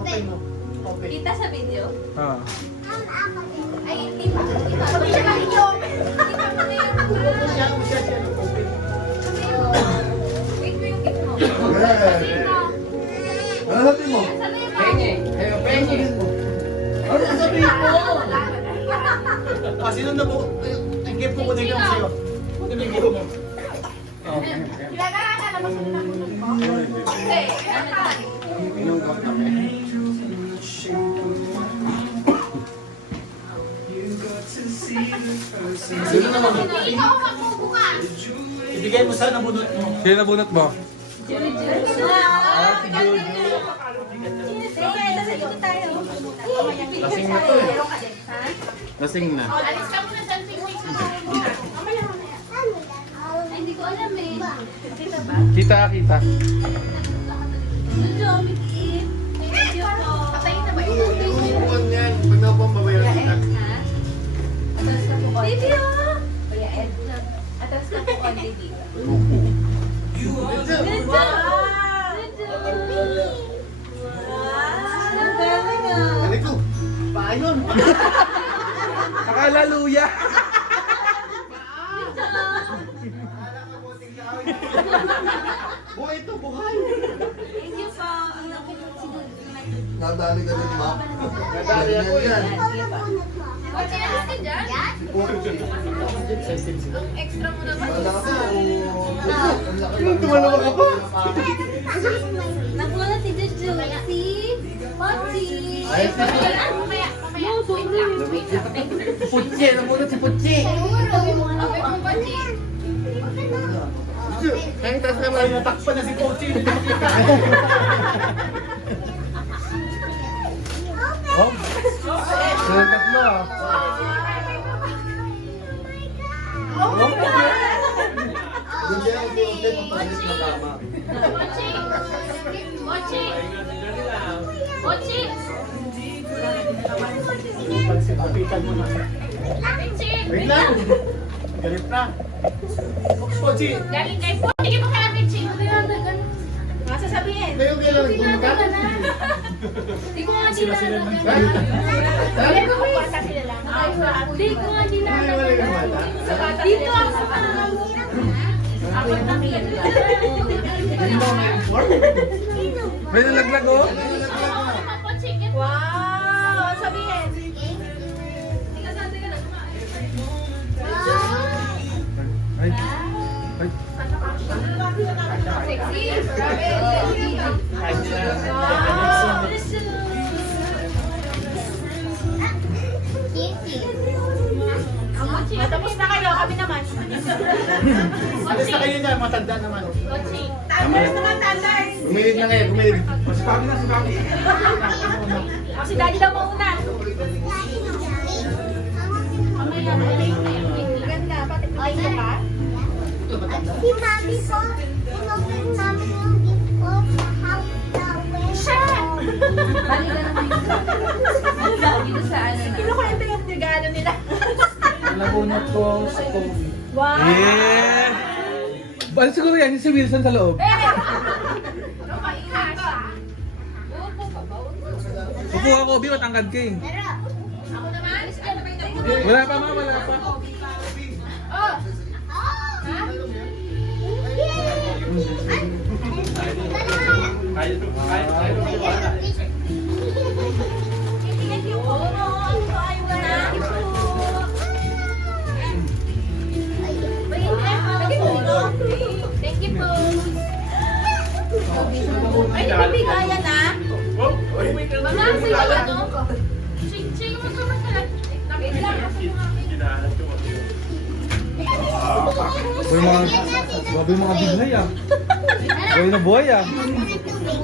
Open mo. Open. Kita sa video? Ah. Ay, hindi pa. Hindi pa. Sabi siya lang yung. Hindi pa mo na yung. Siya, open. Wait mo yung gift mo. Ano sabi mo? Pengi. Ayo, pengi. Ano sabihin mo? Ah, sino na po? Ang gift ko kunin lang sa'yo. Kunin mo yung gift mo. Ilagay ka na mas nabunod mo. Okay. Pinunggap kami. Sino naman? Hindi ka magbubukas. Ibigay mo sana bunot mo. Sino nabunot mo? Lasing na to eh. Lasing na. Alis ka muna sa picnic mo. Ay, hindi ko alam eh. Kita ba? Kita. Jojo, Mickey. Thank you po. Patayin na ba yun? Inuupuan yan. Pag napapabayaran kita. Atras ka po konti. Baby, oh! Kuya Ed. Atras ka po konti dito. Good job! Good job! Wow! Ang galing ah! Ano ko? Payon. Akala luya. Buhay ito, buhay. Thank you po. Ang nakita si Nadali ka din, ma. Nadali ako eh. Yan. What's yan? Ka dyan? Extra mo naman. Wala ka po. Tumalawag ka pa. Nakuha na si Jojo. Si Pochi. Ayos na. Mamaya. Wait lang. Putsi, namunod si Putsi. Okay mo, Pochi. Kahit taas naman, natakpan na si Putsi. Oh. Sino tatlo ah? Oh my God! Yung siya ang ulit ang pagdalit na tama. Pochi! Pochi! Pochi! Pagsipapitan mo na. Pochi! Wait lang. Galit na. Putsi. Galing kay Pochi! Sige mo kaya, Pochi! Masasabihin? Ngayon kailan nagpunta ka? Hindi ko nga dinalagan. Dali ko Hindi ko nga dinalagan. Dito ako sa kanang. Ako nakita. May nalaglag oh. Wow! Sabihin. Ay. Ay. Sexy. Tapos na kayo, kami naman. Alis na kayo na, matanda naman. Tanders naman, tanders. Gumilig na ngayon, gumilig. Si Papi na, si Papi. Si Daddy daw mauna. Mamaya, ganda. Patikman ka pa? Si Mami po, inopen namin yung gift ko sa house flower. Bali ka naman dito sa ano na. Kinukwento yung regalo nila. Nabunot ko sa Kobe. Wow! Yeah! Bali siguro yan yung si Wilson sa loob. Upo ako, Bi, matangkad ka eh. Ako naman? Wala pa ma, wala pa. Oh! Thank you po. Ayaw ka na. Thank you po. Ay, nabibigayan na. Mama, sa'yo ano? Sige mo sa mga. Wait lang. Grabe yung mga bigay ah. Buhay na buhay ah.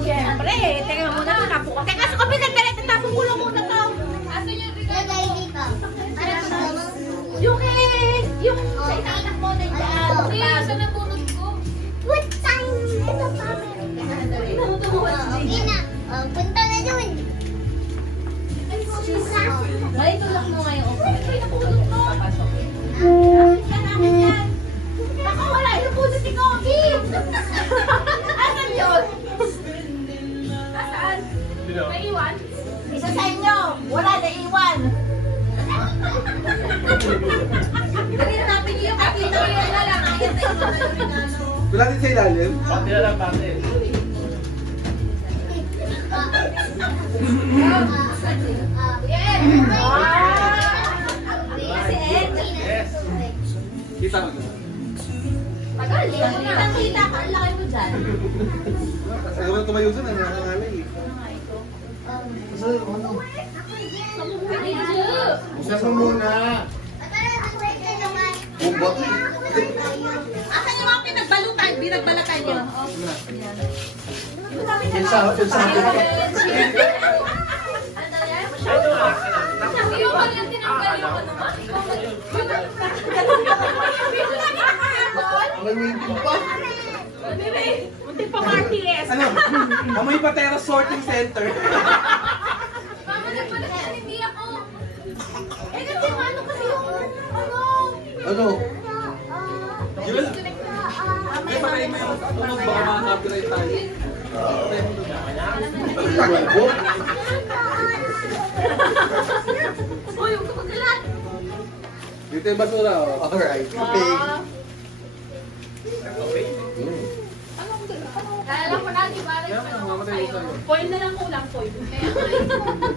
Siyempre, teka muna ito. Napuko. Teka, sa kapit ang galit. Tapong ko lang muna to. Asan yung regalo? Yung sa inaanak mo na dyan. Okay, saan nabunod ko? What time? Ito pa okay na. Punta na dun. May tulak mo ngayon. Ay, napulot mo. Saan namin yan? Ako, wala. Napulot si Kobe. Asan yun? Nasaan? naiwan? Isa sa inyo, wala na iwan. Dali na natin yung kapito yun na lang. Ayun na yung Wala din sa ilalim. Pati na lang, pati. Yes! Si Ed. Yes. Kita mo. Tagal, di ako na. Nakita ka, ang laki mo dyan. Ayaw ko mayusin, nangangalay eh. Usap mo muna. Bumbot eh. Asan yung mga pinagbalutan, binagbalatan nyo? Pilsa. Ano daw yan? Yung kanya tinanggal yung ano ma? May waiting pa. Munti pa party list. Ano? Amoy patera sorting center. Mama, nagpalagyan hindi ako. Eh, kasi ano kasi yung ano? Ano? May patay mo yung tunog, baka makaka-copyright tayo. Bumbot? Oh, yung kapagalan. Dito yung basura oh. Alright. Okay. Kala ko na, di ba? Foil na lang kulang, foil.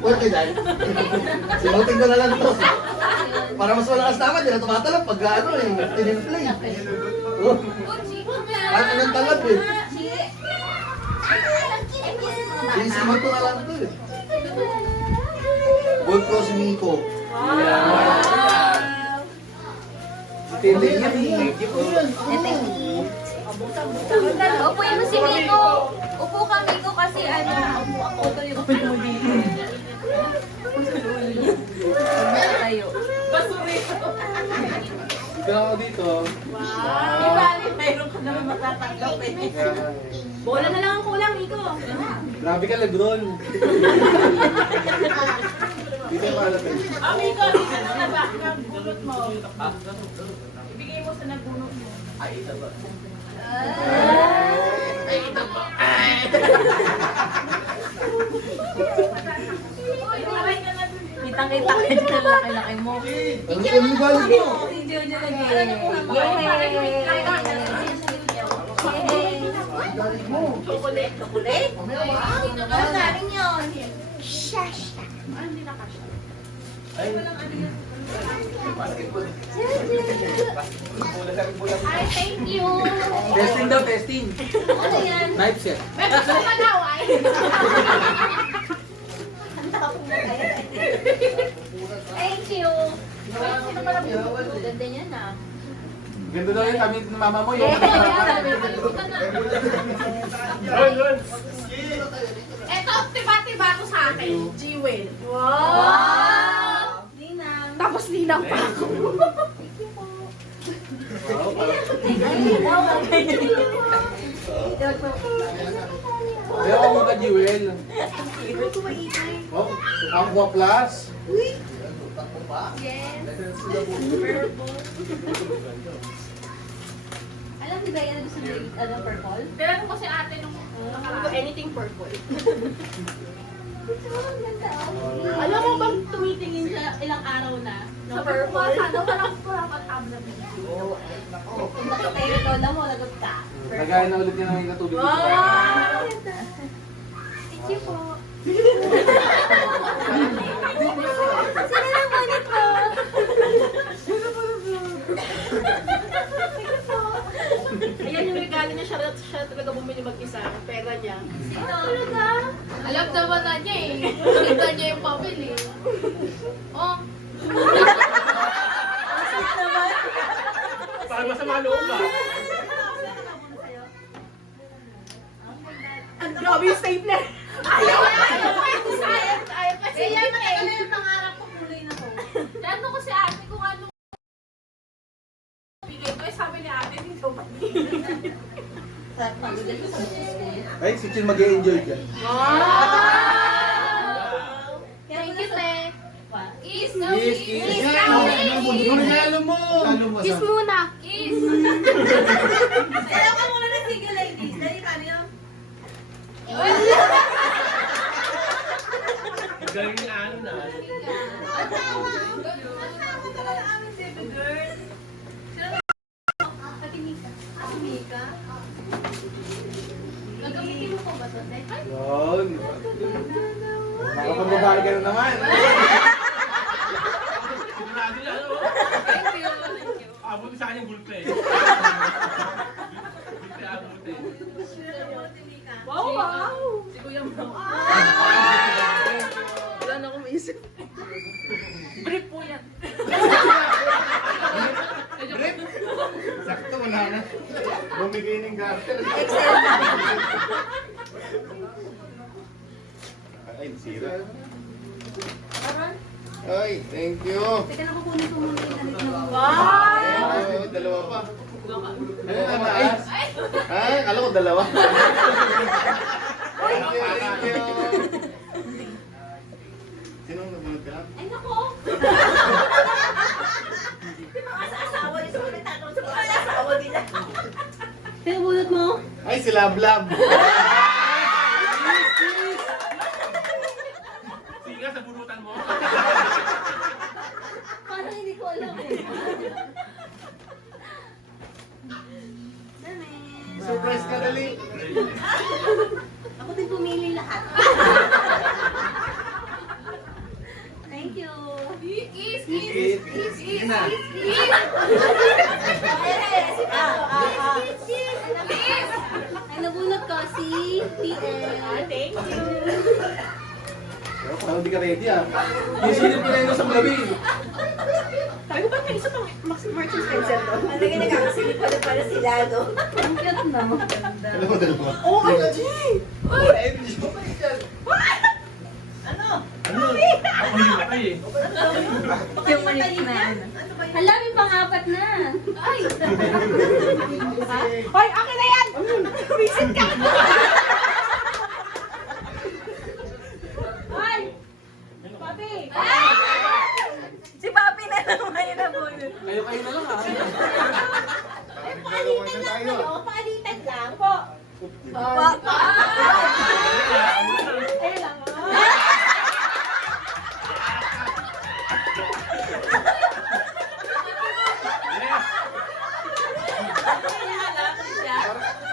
Okay dahil. Sinuting ko na lang to. Para mas malakas naman, hindi na tumatalap pag ano eh. Tinimplay. Oh. Parang anong talab eh. Sisiman to na lang to eh. Gold Pro si Miko. Thank you. Upuin mo si Miko. Upo ka, Miko, kasi ano. Upo ako yung upo dito. Tayo. Ikaw ako dito. Di ba, mayroon ka naman matatanggap eh. Bola na lang ang kulang, Nico. Grabe ka, Lebron. Dito yung malapit. Nico, dito na na ba? Nagbunot mo. Ibigay mo sa nagbunot mo. Kitang-kita ka dyan ang laki-laki mo. Ano yung galing mo? Hindi nyo lagi. Chocolate. Chocolate? Ano galing yun? Ay, thank you. Testing daw, testing. Ano yan? Knife set. May gusto ka daw, ay. Thank you. Ganda niya na. Ganda daw yung kami ng mama mo. Yung Eto, tiba-tiba ko sa akin. Jewel. Wow! Ninang. Tapos ninang pa ako. Kaya ako mga Jewel. Oh, Aqua Plus. Alam mo ba yan gusto mo ano, purple? Tinanong ko si ate nung anything purple. Ang ganda, oh. Alam mo bang tumitingin siya ilang araw na? Sa purple? Ano, parang purapat abla. Oh, kung nakita yung lola mo, lagot ka. Nagaya na ulit niya ng katubig. Wow! Thank you po. Sino naman ito? Ayan yung regalo niya, siya talaga bumili mag-isa. Ang pera niya. Sino? Talaga? Alam naman na niya eh. Nakita niya yung pamili. Oh. Parang masama loob ba? Ang grabe yung stapler. Ayaw! Kasi yan, matagal na yung pangarap ko, kulay na to. Tanong ko si ate kung ano bigay ko, sabi ni ate, hindi ko pati. Ay, si Chin mag-e-enjoy dyan. Thank you, te. Kiss, no? Kiss, Kiss. kiss. Regalo mo! Kiss muna. Kiss. Ayaw ka muna ng single ladies. Dali, paano yun? Galing ni Ano na. Asawa talaga ng aming baby girl. Ate Mika. Ate Mika. Gagamitin mo pa ba ito, Te? Yun. Makapagbabahay ka na naman. Sigurado na ano. Thank you. Abutin sa kanyang gulpe. Gulpe abutin. Ate Mika. Wow, wow. Si Kuya Mo. Wala na akong maisip. Brief po yan. Sakto, wala na. Bumigay ng garter. Excel na. Ay, sira. Aron, Ay, thank you. teka na kukunin ko muna yung ganit na Wow! Thank you. Dalawa pa. Ay, ay, akala ko dalawa. Thank you, thank you. Sinong nabunod ka? Ay, nako. Di ba sa asawa niya sa mga nagtatanong sa mga asawa nila? Sino bunot mo? Ay, si Lablab. Siga sa bunutan mo. Parang hindi ko alam eh. Dami. Surprise ka dali. Ako din pumili lahat. Thank you. Is. Sige na. Ay, nabunot ko si TL. Thank you. Parang di ka ready ah. Yung sinip ko na yun sa malabi. Sabi ko ba may isa pang Marks and Spencer doon? Talaga nagkakasilip pala sila, no? Ang cute na. Ano mo dalawa? OMG! Ay, hindi ko pa yan. Ano? Ako hindi na kayo eh. Yung maliit na. Hala, may pang-apat na. Ay! Hoy, akin na yan! Visit ka! Hoy! Papi! Si Papi na lang ngayon na bunod. Kayo na lang ah. Paalitan lang kayo, paalitan lang po. Ayun lang.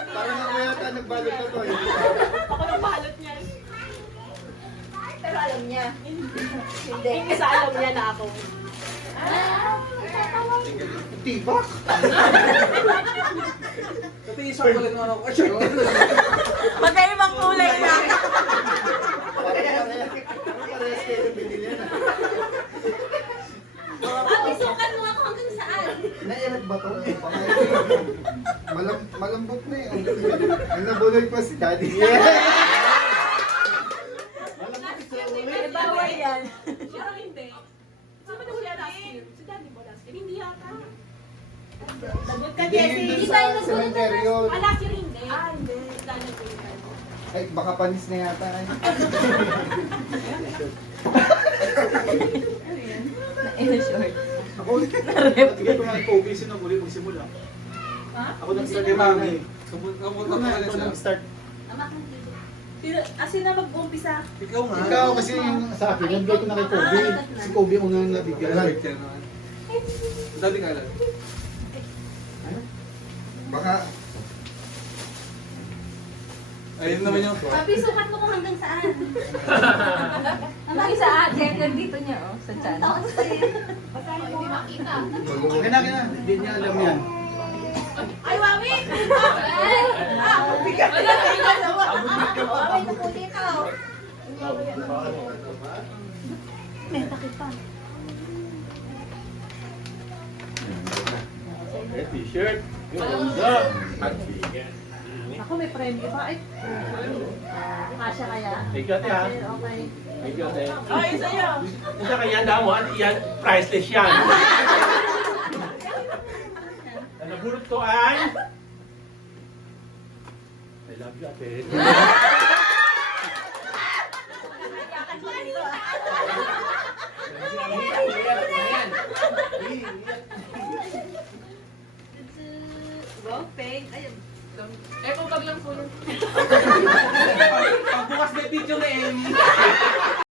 Parang ako yata nagbalot na to eh. Ako yung balot niya. Pero alam niya. Hindi. Kasi alam niya na ako. Tibak! Pati isang kulit naman ako. Magkaibang kulay na. Parehas kayo ng binili yan ah. Papi, sukat mo ako hanggang saan? Nairat ba to? Malambot na yun. Ang nabunod pa si Daddy. May bawal yan. Siya hindi. Sino ba siya last year? Si Daddy mo last year? Hindi yata. Nagod ka, Hindi Jessie. yun Hindi dun tayo sa nagpunta cemetery yun. Ah, last year hindi. Ah, hindi. Dahil ko yun. Ay, baka panis na yata. Ako ulit. Nagbigay ko nga ipog, sinong ulit magsimula. Ha? Ako nag-start kay Mami. Ako nag-start. Amak ng tito. Asin na mag-umpisa. Ikaw nga. Ikaw kasi yung sa akin, nabigay ko na kay Kobe. Si Kobe ang unang nabigyan. Dali ka lang. Baka, Ayun naman yung... Papi, sukat mo kung hanggang saan. Hanggang sa ate, dito niya, oh, sa tiyan. Taon sa'yo. Hindi makita. kina, hindi niya alam yan. Ay, Mami! Ah, Bigat na bigat naman. Ay, nakulit ka. May takip pa. T-shirt. Ganda. Magbigat. Ako may premyo pa. Ay, kasya kaya? Thank you, ate, ha? Okay. Thank you, ate. Ay, sa'yo. Isa kaya handa mo, at yan, priceless yan. Ang nabulot ko ay... I love you, ate. Wow, pay. Ayun. Eh, kung pag lang po yun. Pagbukas na yung video na eh.